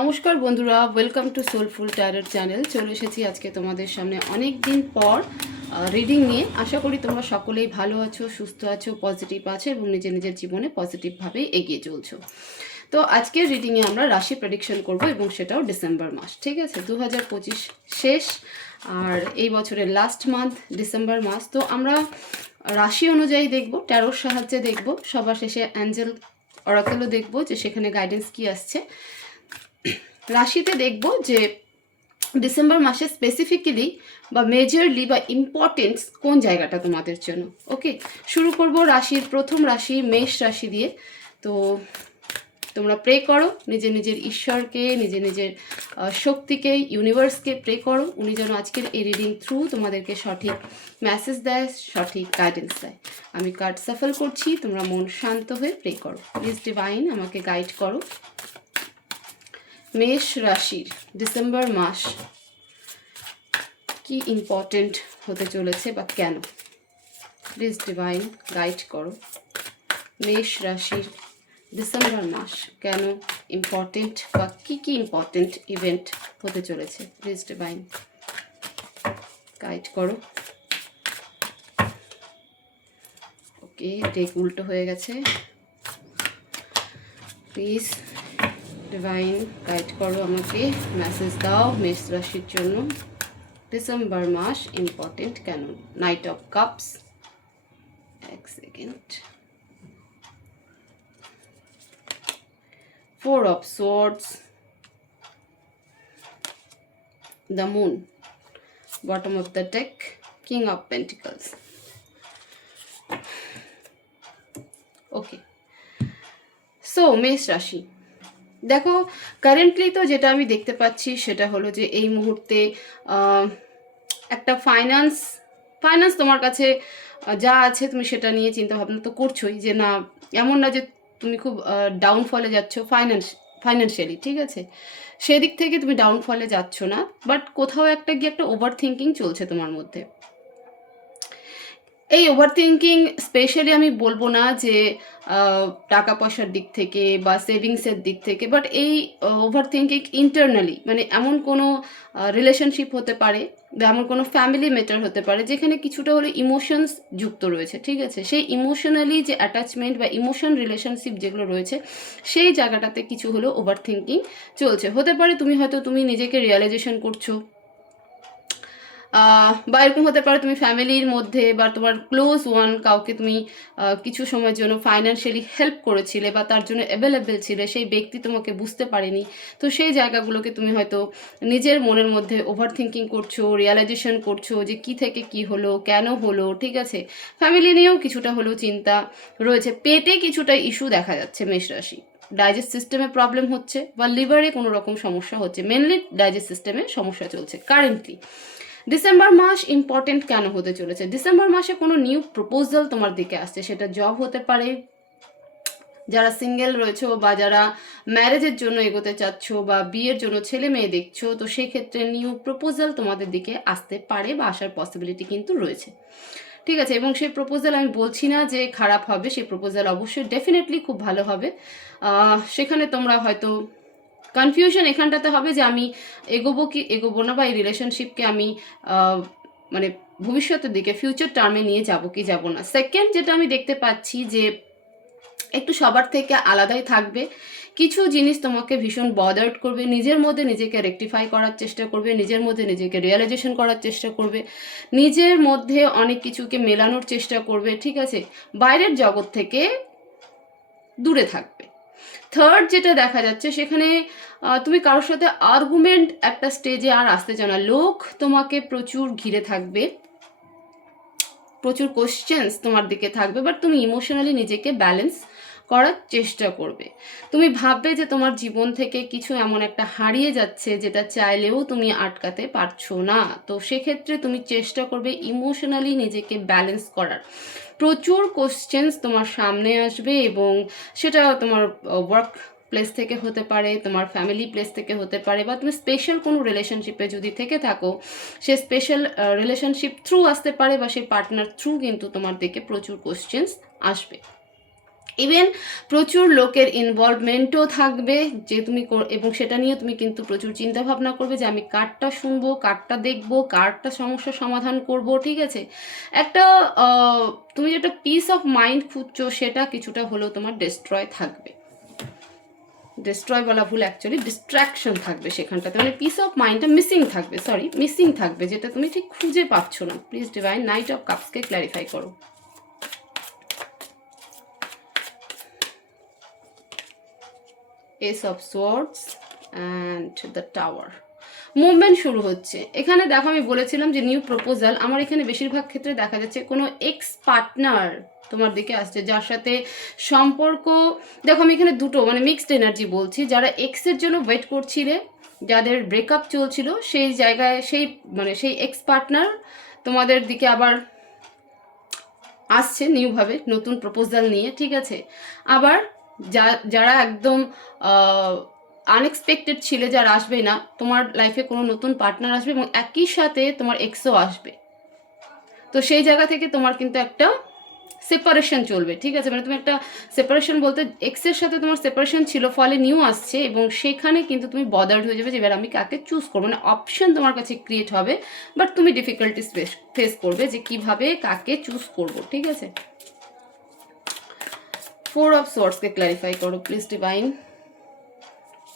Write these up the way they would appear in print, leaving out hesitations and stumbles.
নমস্কার বন্ধুরা, welcome to soulful tarot channel. চলে এসেছি আজকে তোমাদের সামনে অনেক দিন পর রিডিং নিয়ে। আশা করি তোমরা সকলেই ভালো আছো, সুস্থ আছো, পজিটিভ আছো এবং নিজের নিজের জীবনে পজিটিভভাবে এগিয়ে চলছো। তো আজকের রিডিংয়ে আমরা রাশি প্রেডিকশন করব এবং সেটাও ডিসেম্বর মাস। ঠিক আছে, 2025 শেষ আর এই বছরের লাস্ট মান্থ ডিসেম্বর মাস। তো আমরা রাশি অনুযায়ী দেখব, ট্যারোর সাহায্যে দেখব, সবার শেষে অ্যাঞ্জেল অরাকেলও দেখব যে সেখানে গাইডেন্স কি আসছে। রাশিতে দেখব যে ডিসেম্বর মাসে স্পেসিফিক্যালি বা মেজরলি বা ইম্পর্টেন্স কোন জায়গাটা তোমাদের জন্য। ওকে, শুরু করব রাশির প্রথম রাশি মেষ রাশি দিয়ে। তো তোমরা প্রে করো নিজের নিজের ঈশ্বরকে, নিজের নিজের শক্তিকে, ইউনিভার্সকে প্রে করো উনি যেন আজকের এই রিডিং থ্রু তোমাদেরকে সঠিক মেসেজ দেয়, সঠিক গাইডেন্স দেয়। আমি কার্ড সাফল করছি, তোমরা মন শান্ত হয়ে প্রে করো। প্লিজ ডিভাইন আমাকে গাইড করো। মেষ রাশির ডিসেম্বর মাস কি ইম্পর্টেন্ট হতে চলেছে বা কেন, প্লিজ ডিভাইন গাইড করো। মেষ রাশির ডিসেম্বর মাস কেন ইম্পর্টেন্ট বা কি ইম্পর্টেন্ট ইভেন্ট হতে চলেছে, প্লিজ ডিভাইন গাইড করো। ওকে, ডেক উল্টো হয়ে গেছে। প্লিজ ডিভাইন গাইড করো, আমাকে মেসেজ দাও মেষ রাশির জন্য ডিসেম্বর মাস ইম্পর্টেন্ট কেন। নাইট অফ কাপস, এক second, 4 of swords, the moon, bottom of the deck, king of pentacles. Okay, so মেষ রাশি দেখো, কারেন্টলি তো যেটা আমি দেখতে পাচ্ছি সেটা হলো যে এই মুহূর্তে একটা ফাইন্যান্স তোমার কাছে যা আছে তুমি সেটা নিয়ে চিন্তা ভাবনা তো করছোই, যে না এমন না যে তুমি খুব ডাউনফলে যাচ্ছ ফাইন্যান্সিয়ালি, ঠিক আছে, সেদিক থেকে তুমি ডাউনফলে যাচ্ছ না, বাট কোথাও একটা গিয়ে একটা ওভার থিঙ্কিং চলছে তোমার মধ্যে। এই ওভার থিঙ্কিং স্পেশালি আমি বলবো না যে টাকা পয়সার দিক থেকে বা সেভিংসের দিক থেকে, বাট এই ওভার থিঙ্কিং ইন্টারনালি, মানে এমন কোনো রিলেশনশিপ হতে পারে বা এমন কোনো ফ্যামিলি ম্যাটার হতে পারে যেখানে কিছুটা হলে ইমোশনস যুক্ত রয়েছে, ঠিক আছে, সেই ইমোশনালি যে অ্যাটাচমেন্ট বা ইমোশন রিলেশনশিপ যেগুলো রয়েছে সেই জায়গাটাতে কিছু হলেও ওভার থিঙ্কিং চলছে। হতে পারে তুমি নিজেকে রিয়েলাইজেশন করছো, বা এরকম হতে পারে তুমি ফ্যামিলির মধ্যে বা তোমার ক্লোজ ওয়ান কাউকে তুমি কিছু সময়ের জন্য ফাইন্যান্সিয়ালি হেল্প করেছিলে বা তার জন্য অ্যাভেলেবেল ছিলে, সেই ব্যক্তি তোমাকে বুঝতে পারেনি। তো সেই জায়গাগুলোকে তুমি হয়তো নিজের মনের মধ্যে ওভার থিঙ্কিং করছো, রিয়ালাইজেশন করছো যে কি থেকে কি হলো, কেন হলো, ঠিক আছে। ফ্যামিলি নিয়েও কিছুটা হলেও চিন্তা রয়েছে। পেটে কিছুটা ইস্যু দেখা যাচ্ছে মেষ রাশি, ডাইজেস্ট সিস্টেমে প্রবলেম হচ্ছে বা লিভারে কোনো রকম সমস্যা হচ্ছে, মেনলি ডাইজেস্ট সিস্টেমে সমস্যা চলছে কারেন্টলি। ডিসেম্বর মাস ইম্পর্টেন্ট কেন হতে চলেছে, ডিসেম্বর মাসে কোনো নিউ প্রপোজাল তোমার দিকে আসছে, সেটা জব হতে পারে, যারা সিঙ্গেল রয়েছে বা যারা ম্যারেজের জন্য এগোতে চাচ্ছ বা বিয়ের জন্য ছেলে মেয়ে দেখছো, তো সেই ক্ষেত্রে নিউ প্রপোজাল তোমাদের দিকে আসতে পারে বা আসার পসিবিলিটি কিন্তু রয়েছে, ঠিক আছে। এবং সেই প্রপোজাল আমি বলছি না যে খারাপ হবে, সেই প্রপোজাল অবশ্যই ডেফিনেটলি খুব ভালো হবে। সেখানে তোমরা হয়তো কনফিউশন এখানটাতে হবে যে আমি এগোবো কি এগোবো না, বা এই রিলেশনশিপকে আমি মানে ভবিষ্যতের দিকে ফিউচার টার্মে নিয়ে যাব কি যাব না। সেকেন্ড যেটা আমি দেখতে পাচ্ছি যে একটু সবার থেকে আলাদাই থাকবে, কিছু জিনিস তোমাকে ভীষণ বদার্ড করবে, নিজের মধ্যে নিজেকে রেকটিফাই করার চেষ্টা করবে, নিজের মধ্যে নিজেকে রিয়েলাইজেশন করার চেষ্টা করবে, নিজের মধ্যে অনেক কিছুকে মেলানোর চেষ্টা করবে, ঠিক আছে, বাইরের জগৎ থেকে দূরে থাকবে। থার্ড যেটা দেখা যাচ্ছে সেখানে তুমি কারোর সাথে আর্গুমেন্ট একটা স্টেজে আর আসতে চাও না, লোক তোমাকে প্রচুর ঘিরে থাকবে, প্রচুর কোশ্চেন্স তোমার দিকে থাকবে, বাট তুমি ইমোশনালি নিজেকে ব্যালেন্স করার চেষ্টা করবে। তুমি ভাববে যে তোমার জীবন থেকে কিছু এমন একটা হারিয়ে যাচ্ছে যেটা চাইলেও তুমি আটকাতে পারছো না, তো সেক্ষেত্রে তুমি চেষ্টা করবে ইমোশনালি নিজেকে ব্যালেন্স করার। প্রচুর কোশ্চেন্স তোমার সামনে আসবে এবং সেটা তোমার ওয়ার্ক প্লেস থেকে হতে পারে, তোমার ফ্যামিলি প্লেস থেকে হতে পারে, বা তুমি স্পেশাল কোনো রিলেশনশিপে যদি থেকে থাকো সে স্পেশাল রিলেশনশিপ থ্রু আসতে পারে, বা সেই পার্টনার থ্রু কিন্তু তোমার দিকে প্রচুর কোশ্চেন্স আসবে। ইভেন প্রচুর লোকের ইনভলভমেন্টও থাকবে যে তুমি এবং সেটা নিয়ে তুমি কিন্তু প্রচুর চিন্তা ভাবনা করবে যে আমি কারটা শুনবো, কারটা দেখবো, কারটা সমস্যার সমাধান করব, ঠিক আছে। একটা তুমি যেটা পিস অফ মাইন্ড খুঁজছো সেটা কিছুটা হলেও তোমার ডিস্ট্রয় থাকবে। ডিস্ট্রয় বলা ভুল, অ্যাকচুয়ালি ডিস্ট্র্যাকশন থাকবে সেখানটাতে, মানে পিস অফ মাইন্ডটা মিসিং থাকবে, সরি মিসিং থাকবে, যেটা তুমি ঠিক খুঁজে পাচ্ছ না। প্লিজ ডিভাইন নাইট অফ কাপসকে ক্ল্যারিফাই করো। Ace of swords and the tower. Movement শুরু হচ্ছে এখানে। দেখো আমি বলেছিলাম যে নিউ প্রপোজাল, আমার এখানে বেশিরভাগ ক্ষেত্রে দেখা যাচ্ছে কোনো এক্স পার্টনার তোমার দিকে আসছে, যার সাথে সম্পর্ক, দেখো আমি এখানে দুটো মানে মিক্সড এনার্জি বলছি। যারা এক্সের জন্য ওয়েট করছিলে, যাদের ব্রেকআপ চলছিল, সেই জায়গায় সেই এক্স পার্টনার তোমাদের দিকে আবার আসছে নিউভাবে নতুন প্রপোজাল নিয়ে, ঠিক আছে। আবার যারা একদম আনএক্সপেক্টেড ছিল, যারা আসবে না, তোমার লাইফে কোনো নতুন পার্টনার আসবে এবং একই সাথে তোমার এক্সও আসবে। তো সেই জায়গা থেকে তোমার কিন্তু একটা সেপারেশন চলবে, ঠিক আছে। মানে তুমি একটা সেপারেশন বলতে এক্সের সাথে তোমার সেপারেশন ছিল, ফলে নিউ আসছে এবং সেখানে কিন্তু তুমি বদার্ড হয়ে যাবে যে এবার আমি কাকে চুজ করবো। মানে অপশন তোমার কাছে ক্রিয়েট হবে, বাট তুমি ডিফিকাল্টিস ফেস করবে যে কিভাবে কাকে চুজ করবো, ঠিক আছে। ফোর অফ সোয়ার্ডসকে ক্ল্যারিফাই করো প্লিজ ডিভাইন।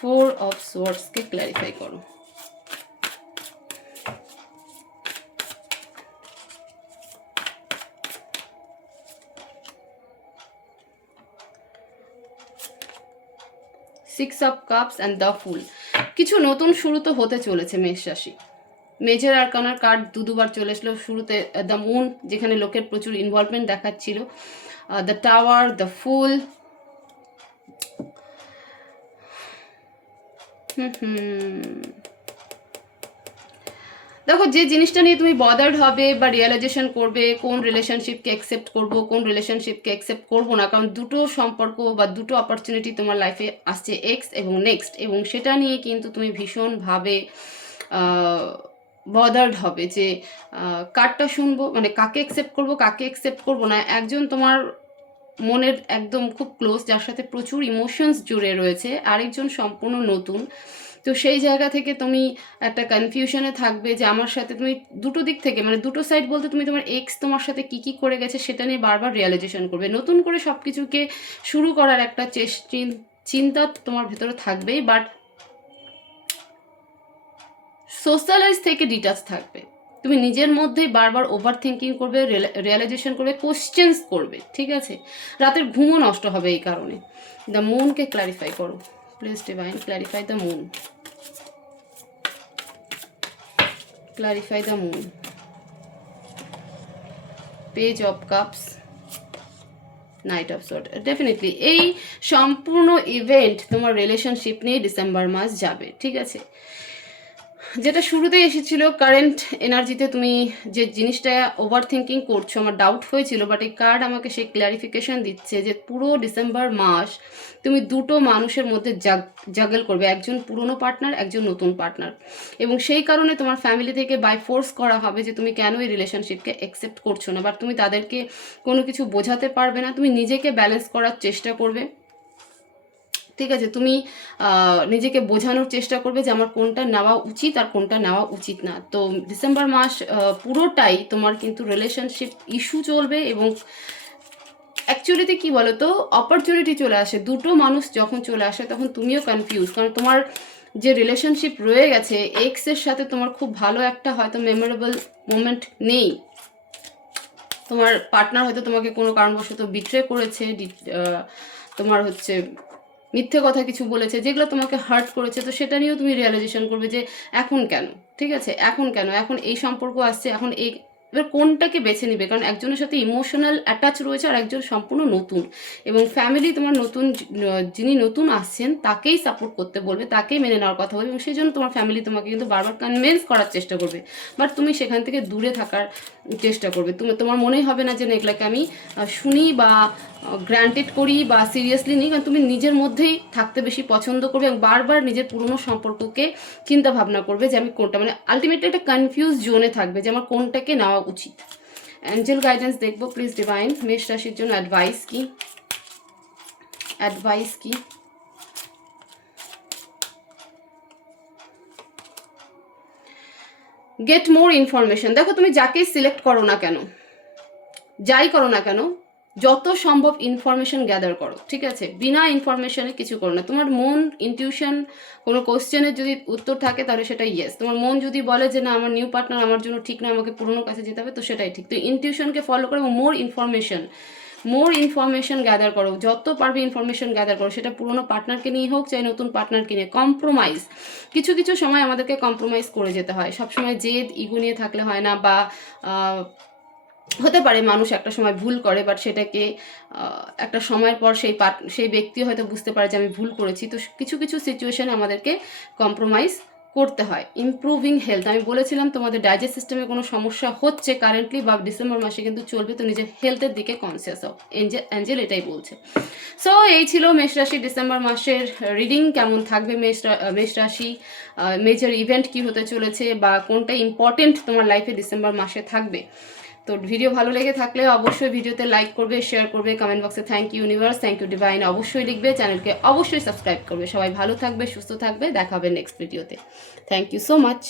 ফোর অফ সোয়ার্ডসকে ক্ল্যারিফাই করো। Six of cups and the fool. কিছু নতুন শুরু তো হতে চলেছে মেষ রাশি। মেজর আরকানার কার্ড দুবার চলে এসলো শুরুতে। দ্য মুন, যেখানে লোকের প্রচুর ইনভলভমেন্ট দেখাচ্ছিল। দ্য টাওয়ার, দ্য ফুল। দেখো যে জিনিসটা নিয়ে তুমি বদার্ড হবে বা রিয়েলাইজেশন করবে, কোন রিলেশনশিপকে অ্যাকসেপ্ট করবো, কোন রিলেশনশিপকে অ্যাকসেপ্ট করবো না, কারণ দুটো সম্পর্ক বা দুটো অপরচুনিটি তোমার লাইফে আসছে, এক্স এবং নেক্সট, এবং সেটা নিয়ে কিন্তু তুমি ভীষণভাবে বদার্ড হবে যে কারটা শুনবো, মানে কাকে অ্যাকসেপ্ট করবো, কাকে অ্যাকসেপ্ট করবো না। একজন তোমার মনের একদম খুব ক্লোজ, যার সাথে প্রচুর ইমোশনস জুড়ে রয়েছে, আরেকজন সম্পূর্ণ নতুন। তো সেই জায়গা থেকে তুমি একটা কনফিউশনে থাকবে যে আমার সাথে তুমি দুটো দিক থেকে, মানে দুটো সাইড বলতে তুমি তোমার এক্স তোমার সাথে কি কি করে গেছে সেটা নিয়ে বারবার রিয়েলাইজেশন করবে। নতুন করে সব কিছুকে শুরু করার একটা চিন্তা তোমার ভেতরে থাকবেই, বাট সোশ্যালাইজ থেকে ডিটাচ থাকবে। তুমি নিজের মধ্যেই বারবার ওভার থিঙ্কিং করবে, রিয়েলাইজেশন করবে, কোশ্চেন্স করবে, ঠিক আছে। রাতের ঘুমও নষ্ট হবে এই কারণে। দ্য মুনকে ক্ল্যারিফাই করো please divine. Clarify the moon. Clarify the moon. Page of cups, night of sword. Definitely এই সম্পূর্ণ ইভেন্ট তোমার রিলেশনশিপ নিয়ে ডিসেম্বর মাস যাবে, ঠিক আছে। যেটা শুরুতে এসেছিল কারেন্ট এনার্জিতে, তুমি যে জিনিসটা ওভার থিঙ্কিং করছো, আমার ডাউট হয়েছিল, বাট এই কার্ড আমাকে সেই ক্ল্যারিফিকেশন দিচ্ছে যে পুরো ডিসেম্বর মাস তুমি দুটো মানুষের মধ্যে জাগল করবে, একজন পুরনো পার্টনার, একজন নতুন পার্টনার, এবং সেই কারণে তোমার ফ্যামিলি থেকে বাই ফোর্স করা হবে যে তুমি কেন এই রিলেশনশিপকে অ্যাকসেপ্ট করছো না, বাট তুমি তাদেরকে কোনো কিছু বোঝাতে পারবে না, তুমি নিজেকে ব্যালেন্স করার চেষ্টা করবে, ঠিক আছে। তুমি নিজেকে বোঝানোর চেষ্টা করবে যে আমার কোনটা নেওয়া উচিত আর কোনটা নেওয়া উচিত না। তো ডিসেম্বর মাস পুরোটাই তোমার কিন্তু রিলেশনশিপ ইস্যু চলবে, এবং অ্যাকচুয়ালিতে কি বলো তো, অপরচুনিটি চলে আসে। দুটো মানুষ যখন চলে আসে তখন তুমিও কনফিউজ, কারণ তোমার যে রিলেশনশিপ রয়ে গেছে এক্সের সাথে তোমার খুব ভালো একটা হয়তো মেমোরেবল মোমেন্ট নেই। তোমার পার্টনার হয়তো তোমাকে কোনো কারণবশত বিট্রে করেছে, তোমার হচ্ছে মিথ্যে কথা কিছু বলেছে যেগুলো তোমাকে হার্ট করেছে। তো সেটা নিয়েও তুমি রিয়েলাইজেশন করবে যে এখন কেন, ঠিক আছে, এখন কেন, এখন এই সম্পর্ক আসছে, এখন এই, এবার কোনটাকে বেছে নিবে, কারণ একজনের সাথে ইমোশনাল অ্যাটাচ রয়েছে আর একজন সম্পূর্ণ নতুন, এবং ফ্যামিলি তোমার নতুন, যিনি নতুন আসছেন তাকেই সাপোর্ট করতে বলবে, তাকেই মেনে নেওয়ার কথা বলবে, এবং সেই জন্য তোমার ফ্যামিলি তোমাকে কিন্তু বারবার কনভিন্স করার চেষ্টা করবে, বাট তুমি সেখান থেকে দূরে থাকার চেষ্টা করবে। তোমার মনেই হবে না যে এগুলোকে আমি শুনি বা গ্রান্টেড করি বা সিরিয়াসলি নিই, কারণ তুমি নিজের মধ্যেই থাকতে বেশি পছন্দ করবে এবং বারবার নিজের পুরনো সম্পর্ককে চিন্তা ভাবনা করবে যে আমি কোনটা, মানে আলটিমেটলি একটা কনফিউজ জোনে থাকবে যে আমার কোনটাকে নেওয়া উচিত। অ্যাঞ্জেল গাইডেন্স দেখবো প্লিজ ডিভাইন, মেষ রাশির জন্য অ্যাডভাইস কি? অ্যাডভাইস কি? Get more information. দেখো তুমি যাকেই সিলেক্ট করো না কেন, যাই করো না কেন, যত সম্ভব ইনফরমেশন গ্যাদার করো, ঠিক আছে? বিনা ইনফরমেশনে কিছু করো না। তোমার মন, ইনটিউশন, কোনো কোশ্চেনের যদি উত্তর থাকে তাহলে সেটা ইয়েস। তোমার মন যদি বলে যে না আমার নিউ পার্টনার আমার জন্য ঠিক নয়, আমাকে পুরোনো কাছে যেতে হবে, তো সেটাই ঠিক। তো ইনটিউশনকে ফলো করো এবং মোর ইনফরমেশন গ্যাদার করো, যত পারবে ইনফরমেশন গ্যাদার করো, সেটা পুরোনো পার্টনারকে নিয়ে হোক চাই নতুন পার্টনারকে নিয়ে। কম্প্রোমাইজ, কিছু কিছু সময় আমাদেরকে কম্প্রোমাইজ করে যেতে হয়, সবসময় জেদ ইগো নিয়ে থাকলে হয় না। বা হতে পারে মানুষ একটা সময় ভুল করে, বাট সেটাকে একটা সময়ের পর সেই ব্যক্তি হয়তো বুঝতে পারে যে আমি ভুল করেছি। তো কিছু কিছু সিচুয়েশনে আমাদেরকে কম্প্রোমাইজ করতে হয়। ইমপ্রুভিং হেলথ, আমি বলেছিলাম তোমাদের ডাইজেস্ট সিস্টেমে কোনো সমস্যা হচ্ছে কারেন্টলি বা ডিসেম্বর মাসে কিন্তু চলবে, তো নিজের হেলথের দিকে কনসিয়াস হও। অ্যাঞ্জেল এটাই বলছে। সো এই ছিল মেষ রাশি ডিসেম্বর মাসের রিডিং। কেমন থাকবে মেষ রাশি, মেজর ইভেন্ট কি হতে চলেছে বা কোনটা ইম্পর্টেন্ট তোমার লাইফে ডিসেম্বর মাসে থাকবে। তো ভিডিও ভালো লেগে থাকলে অবশ্যই ভিডিওতে লাইক করবে, শেয়ার করবে, কমেন্ট বক্সে thank you universe, thank you divine অবশ্যই লিখবে, চ্যানেলকে অবশ্যই সাবস্ক্রাইব করবে। সবাই ভালো থাকবে, সুস্থ থাকবে, দেখা হবে নেক্সট ভিডিওতে। Thank you so much.